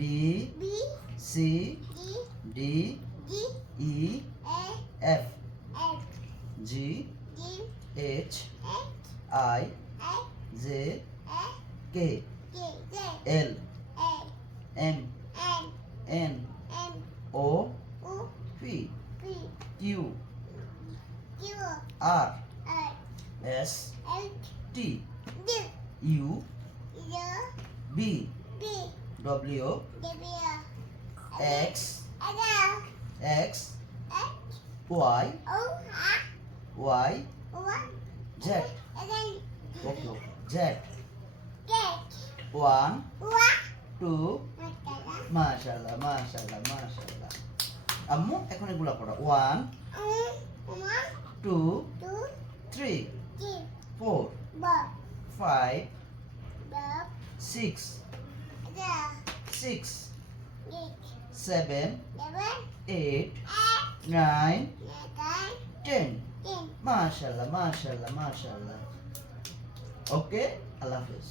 B C D E F G H I J K L M N O P Q R S T U V W X Y Z. Okay. Z. 1 2 মাশাআল্লাহ মাশাআল্লাহ আম্মু এখন এগুলা পড়া 1 2 3 4 5 6 7 8 9 10 মাশাআল্লাহ ওকে আল্লাহ হাফেজ।